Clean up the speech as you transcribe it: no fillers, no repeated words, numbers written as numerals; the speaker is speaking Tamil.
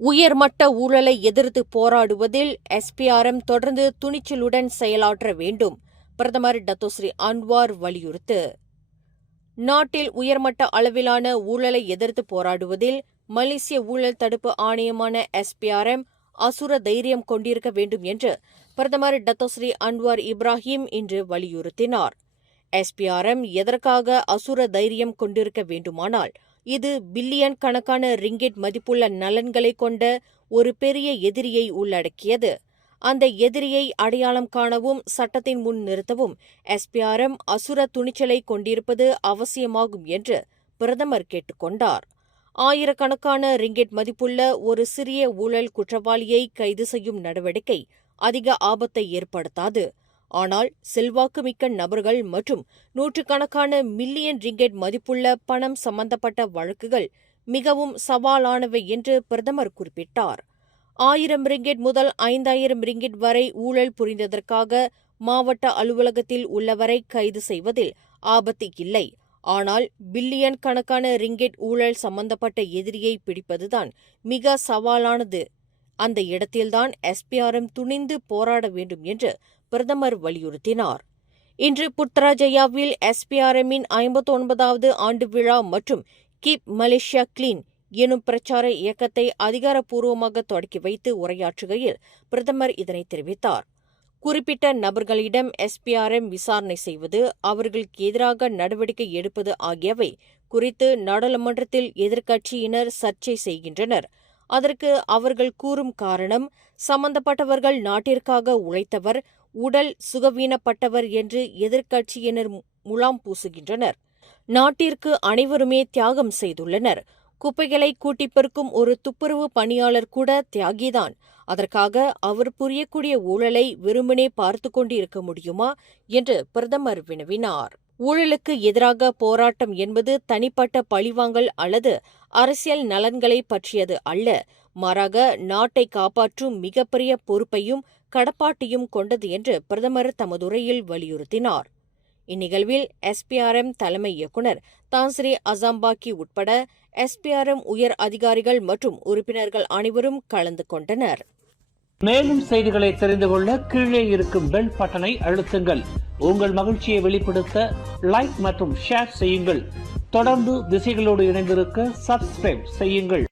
உயர்மட்ட ஊழலை எதிர்த்து போராடுவதில் எஸ்பிஆர்எம் தொடர்ந்து துணிச்சலுடன் செயலாற்ற வேண்டும். பிரதமர் டத்தோஸ்ரீ அன்வார் வலியுறுத்து. நாட்டில் உயர்மட்ட அளவிலான ஊழலை எதிர்த்து போராடுவதில் மலேசிய ஊழல் தடுப்பு ஆணையமான எஸ்பிஆர்எம் அசுர தைரியம் கொண்டிருக்க வேண்டும் என்று பிரதமர் டத்தோஸ்ரீ அன்வார் இப்ராஹிம் இன்று வலியுறுத்தினார். எஸ்பிஆர்எம் எதற்காக அசுர தைரியம் கொண்டிருக்க வேண்டுமானால் இது பில்லியன் கணக்கான ரிங்கிட் மதிப்புள்ள நலன்களை கொண்ட ஒரு பெரிய எதிரியை உள்ளடக்கியது. அந்த எதிரியை அடையாளம் காணவும் சட்டத்தின் முன் நிறுத்தவும் எஸ்பிஆர்எம் அசுர துணிச்சலை கொண்டிருப்பது அவசியமாகும் என்று பிரதமர் கேட்டுக்கொண்டார். ஆயிரக்கணக்கான ரிங்கிட் மதிப்புள்ள ஒரு சிறிய ஊழல் குற்றவாளியை கைது செய்யும் நடவடிக்கை அதிக ஆபத்தை ஏற்படுத்தாது. ஆனால் செல்வாக்குமிக்க நபர்கள் மற்றும் நூற்றுக்கணக்கான மில்லியன் ரிங்கெட் மதிப்புள்ள பணம் சம்பந்தப்பட்ட வழக்குகள் மிகவும் சவாலானவை என்று பிரதமர் குறிப்பிட்டார். 1000 ரிங்கெட் முதல் 5000 ரிங்கெட் வரை ஊழல் புரிந்ததற்காக மாவட்ட அலுவலகத்தில் உள்ளவரை கைது செய்வதில் ஆபத்து இல்லை. ஆனால் பில்லியன் கணக்கான ரிங்கெட் ஊழல் சம்பந்தப்பட்ட எதிரியை பிடிப்பதுதான் மிக சவாலானது. அந்த இடத்தில்தான் எஸ்பிஆர்எம் துணிந்து போராட வேண்டும் என்று பிரதமர் வலியுறுத்தினார். இன்று புத்ராஜயாவில் எஸ்பிஆர்எம்மின் 59வது ஆண்டு விழா மற்றும் கீப் மலேசியா கிளீன் எனும் பிரச்சார இயக்கத்தை அதிகாரப்பூர்வமாக தொடக்கி வைத்து உரையாற்றுகையில் பிரதமர் இதனை தெரிவித்தார். குறிப்பிட்ட நபர்களிடம் எஸ்பிஆர்எம் விசாரணை செய்வது, அவர்களுக்கு எதிராக நடவடிக்கை எடுப்பது ஆகியவை குறித்து நாடாளுமன்றத்தில் எதிர்க்கட்சியினர் சர்ச்சை செய்கின்றனர். அதற்கு அவர்கள் கூறும் காரணம், சம்பந்தப்பட்டவர்கள் நாட்டிற்காக உழைத்தவர், உடல் சுகவீனப்பட்டவர் என்று எதிர்க்கட்சியினர் முலாம் பூசுகின்றனர். நாட்டிற்கு அனைவருமே தியாகம் செய்துள்ளனர். குப்பைகளை கூட்டிப் பெருக்கும் ஒரு துப்புரவு பணியாளர் கூட தியாகிதான். அதற்காக அவர் புரியக்கூடிய ஊழலை வெறுமனே பார்த்து கொண்டு இருக்க முடியுமா என்று பிரதமர் வினவினார். ஊழலுக்கு எதிராக போராட்டம் என்பது தனிப்பட்ட பழிவாங்கல் அல்லது அரசியல் நலன்களை பற்றியது அல்ல. மாறாக நாட்டை காப்பாற்றும் மிகப்பெரிய பொறுப்பையும் கடப்பாட்டையும் கொண்டது என்று பிரதமர் தமது உரையில் வலியுறுத்தினார். இந்நிகழ்வில் எஸ்பிஆர்எம் தலைமை இயக்குநர் தான்ஸ்ரீ அசாம்பாக்கி உட்பட எஸ்பிஆர்எம் உயர் அதிகாரிகள் மற்றும் உறுப்பினர்கள் அனைவரும் கலந்து கொண்டனர். மேலும் செய்திகளை தெரிந்து கொள்ள கீழே இருக்கும் பெல் பட்டனை அழுத்துங்கள். உங்கள் மகிழ்ச்சியை வெளிப்படுத்த லைக் மற்றும் ஷேர் செய்யுங்கள். தொடர்ந்து திசைகளோடு இணைந்திருக்க சப்ஸ்கிரைப் செய்யுங்கள்.